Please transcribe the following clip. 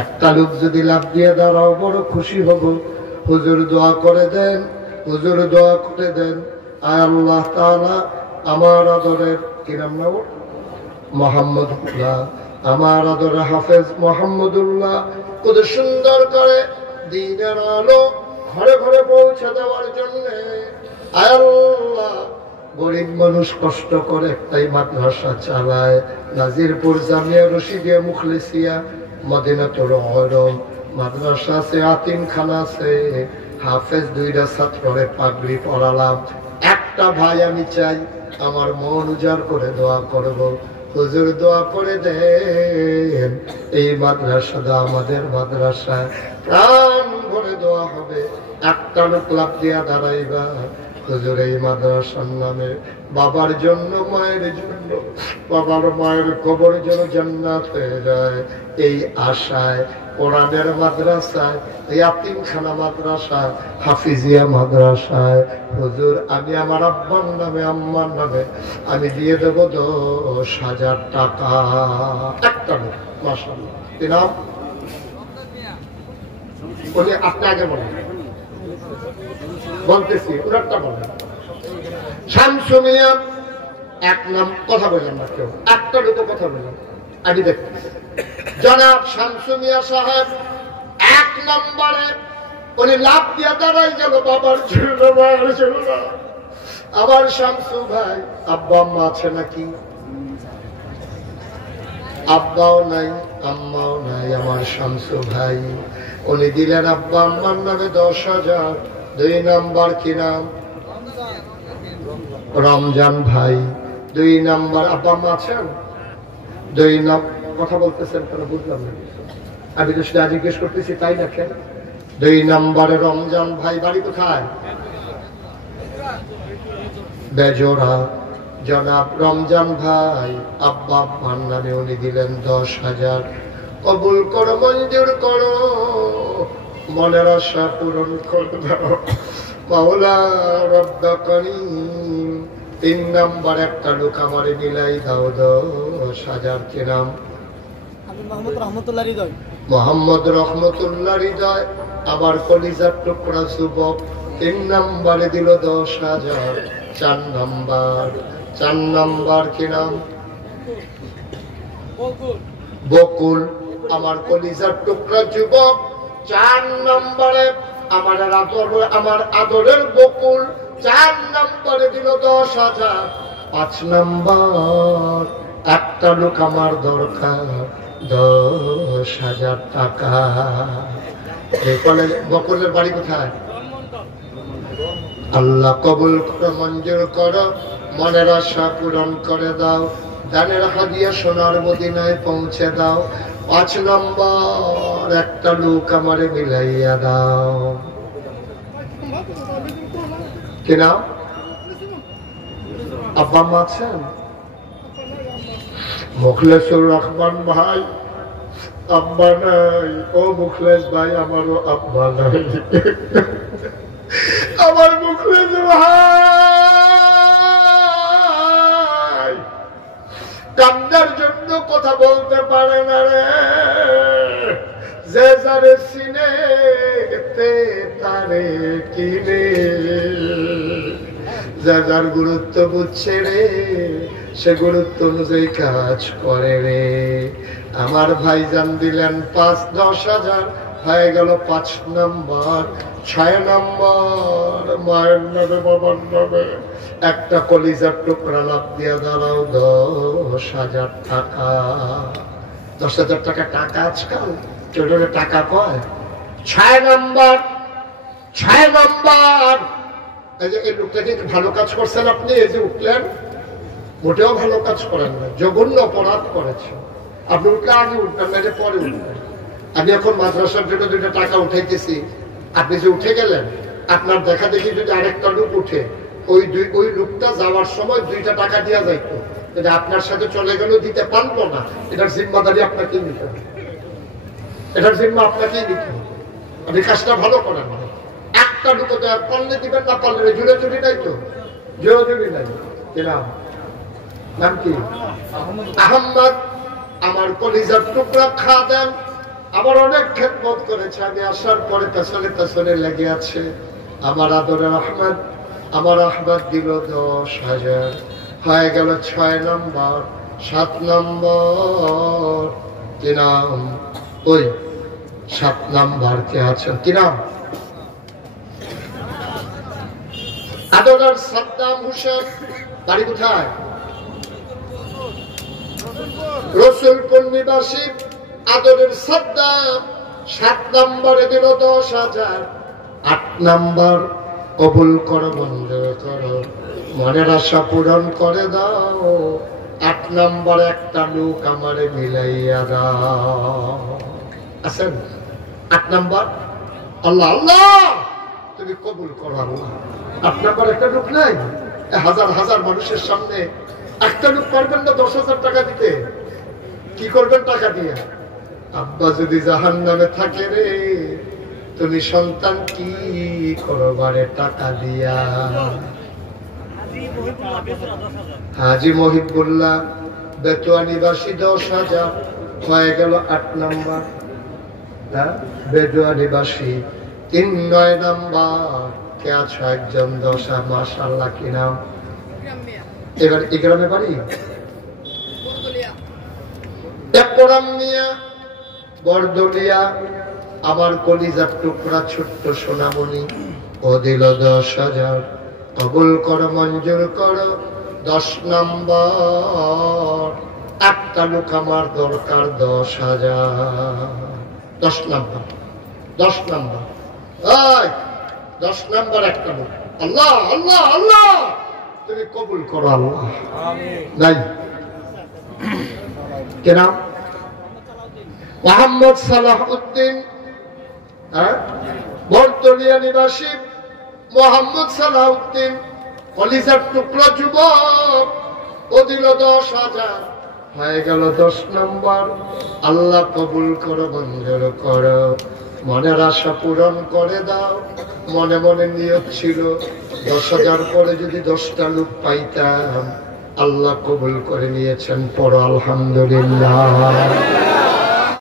একটা লোক যদি লাভ দিয়ে দাঁড়াও বড় খুশি হব। হুজুর দোয়া করে দেন, হুজুর দোয়া করে দেন। আয় আল্লাহ তাআলা আমার আদরের কি নাম নাম মোহাম্মদুল্লাহ, আমার আদরের হাফেজ মোহাম্মদুল্লাহ কত সুন্দর করে দ্বীনের আলো ঘরে ঘরে পৌঁছে দেওয়ার জন্য আয় আল্লাহ গরিব মানুষ কষ্ট করে একটাই মাদ্রাসা চালায়, নাজিরপুর জামিয়া রশিদিয়া মুখলিসিয়া মদিনাতুল হরম মাদ্রাসা আছে, আতিমখানা আছে, হাফেজ দুইটা ছাত্ররে পাগড়ি পরালাম। একটা ভাই আমি চাই আমার মন উজাড় করে দোয়া করব, হুজুর দোয়া করে দেন এই মাদ্রাসাটা আমাদের মাদ্রাসা, প্রাণ ভরে দোয়া হবে। একটা লোক লাভ দিয়া দাঁড়াইবা হুজুর এই মাদ্রাসার নামে বাবার জন্য মায়ের জন্য, বাবার মায়ের কবর যেন জান্নাত হয়ে যায় এই আশায় কোরআনের মাদ্রাসায়, ইয়াতিমখানা মাদ্রাসায়, হাফিজিয়া মাদ্রাসায় হুজুর আমি আমার আব্বার নামে আম্মার নামে আমি দিয়ে দেবো 10,000 টাকা। একটা লোক মাশাআল্লাহ কি নাম বলে আপনি আগে বলেন, বলতেছি ওনারটা বলেন। শামসু মিয়া এক নাম, কথা বললেন না কেউ, একটা লোক কথা বললেন আমি দেখতেছি। জনাব শামসু মিয়া সাহেব 1 নম্বরে উনি লাভ দিয়ে দাঁড়াই গেল বাবার ছিল মায়ের ছিল না। আমার শামসু ভাই আব্বা আম্মা আছে নাকি? আব্বাও নাই আম্মাও নাই। আমার শামসু ভাই উনি দিলেন আব্বা আম্মার নামে 10,000। 2 নম্বর কি নাম? রমজান ভাই। 2 নম্বর আব্বা আম্মা আছেন? 2 নম্বর কথা বলতেছেন কেন বুঝলাম না, আমি তো সেটা জিজ্ঞেস করতেছি তাই না কেন? 2 নম্বরে রমজান ভাই বাড়ি কোথায়? বেজোড়া। জনাব রমজান ভাই আব্বা আম্মার নামে উনি দিলেন 10,000। কবুল করো, মঞ্জুর করো, মনের আশা পূরণ করে দাও মাওলা রব্বা করিম। 3 নম্বর একটা লোক আমারে মিলাই দাও 10,000। কি নাম? মোহাম্মদ রহমতুল্লাহ হৃদয়। মোহাম্মদ রহমতুল্লাহ হৃদয় আবার কলিজার টুকরা যুবক। 3 নম্বরে দিল 10,000। 4 নম্বর কি নাম? বকুল আমার কলিজার টুকরা যুবক। 4 নম্বরে আমার আদরের বকুল 4 নম্বরে দিল 10,000। 5 নম্বর একটা লোক আমার দরকার 10,000 টাকা। বকুলের বাড়ি কোথায়? আল্লাহ কবুল করে মঞ্জুর করো, মনের আশা পূরণ করে দাও, দানের হাদিয়া সোনার মদিনায় পৌঁছে দাও। 5 নম্বর একটা লোক আমারে মিলাইয়া দাও। কি নাম? আব্বা মা আছেন? মুখলেসুর রহমান ভাই আব্বা নাই। ও মুখলেস ভাই আমারও আব্বা নাই। আমার মুখলেস ভাই কান্নার জন্য কথা বলতে পারে না রে। যে যারে সিনে তারে কিনে, যা যার গুরুত্ব বুঝছে রে সে গুরুত্ব অনুযায়ী কাজ করে রে। আমার ভাইজান দিলেন 5-10,000 হয়ে গেল 5 নম্বর। 6 নম্বর মায়ের নামে বাবার নামে একটা কলিজার টুকরা লাভ দিয়ে দাঁড়াও 10,000 টাকা। 10,000 টাকা টাকা আজকাল ছোটরে টাকা কয়। 6 নম্বর এই যে এই লোকটাকে ভালো কাজ করছেন আপনি, এই যে উঠলেন মোটেও ভালো কাজ করেন না, জঘন্য অপরাধ করেছেন। আপনি উঠলে আগে উঠবেন না, পরে উঠবেন। আমি এখন মাদ্রাসার জন্য 2টা টাকা উঠাইতেছি, আপনি যে উঠে গেলেন আপনার দেখা দেখি যদি আরেকটা লোক উঠে ওই লোকটা যাওয়ার সময় 2টা টাকা দেওয়া যাইতো, এটা আপনার সাথে চলে গেলেও দিতে পারবো না। এটার জিম্মাদারি আপনাকেই নিতে হবে, এটার জিম্মা আপনাকেই নিতে হবে। আপনি কাজটা ভালো করেন না। একটা লোক পারলে দিবেন, না পারলে জুড়ে জুড়ি নাই তো, জোরে জুড়ি নাই। কি নাম? নাম কি? আহম্মদ। আমার কলিজার টুকরা খাদেম আমার অনেক খেদমত করেছে, আমি আসার পরে পেছনে পেছনে লেগে আছে। আমার আদরের আহমদ, আমার আহমদ দিল 10,000, হয়ে গেল 6 নম্বর। 7 নম্বর কি নাম? ওই 7 নম্বর কে আছেন? কি নাম? আদরের সাদ্দাম হোসেন। বাড়ি কোথায়? রসুলপুর নিবাসী আদরের সাদ্দাম। 7 নম্বরে দিল 10,000। 8 নম্বর কবুল করো, মঞ্জুর করো, মনের আশা পূরণ করে দাও। 8 নম্বর একটা লোক আমারে মিলাইয়া দাও। আছেন 8 নম্বর? আল্লাহ আল্লাহ তুমি কবুল করো আল্লাহ। 8 নম্বর একটা লোক নাই? হাজার হাজার মানুষের সামনে একটা লোক পারবেন না 10,000 টাকা দিতে? কি করবেন টাকা দিয়ে? আব্বা যদি জাহান্নামে থাকে রে, তুমি সন্তান কি করবারে টাকা দিয়া? হাজি মহিবুল্লাহ বেতুয়া নিবাসী 10,000, হয়ে গেল 8 নম্বর। বেতুয়া নিবাসী 3-9 নম্বর কে আছো? একজন 10,000। মাশাআল্লাহ, কি নাম? এবার এই গ্রামে বাড়ি বরদলিয়া। আমার কলিজার টুকরা ছোট্ট সোনামণি, ও দিল 10,000। কবুল করো, মঞ্জুর করো। 10 নম্বর একটা লোক আমার দরকার 10,000। 10 নম্বর, 10 নম্বর, 10 নম্বর একটা লোক। আল্লাহ আল্লাহ আল্লাহ তুমি কবুল করো আল্লাহ। নাই কে নাম? মোহাম্মদ সালাহউদ্দিন। বরতলিয়া নিবাসী মোহাম্মদ সালাহউদ্দিন, কলিজার টুকরা যুবক, ও দিল 10,000। হয়ে গেল 10 নম্বর। আল্লাহ কবুল করো, মঞ্জুর করো, মনের আশা পূরণ করে দাও। মনে মনে নিয়ত ছিল 10,000 পরে যদি 10টা লোক পাইতাম। আল্লাহ কবুল করে নিয়েছেন, পড়ো আলহামদুলিল্লাহ।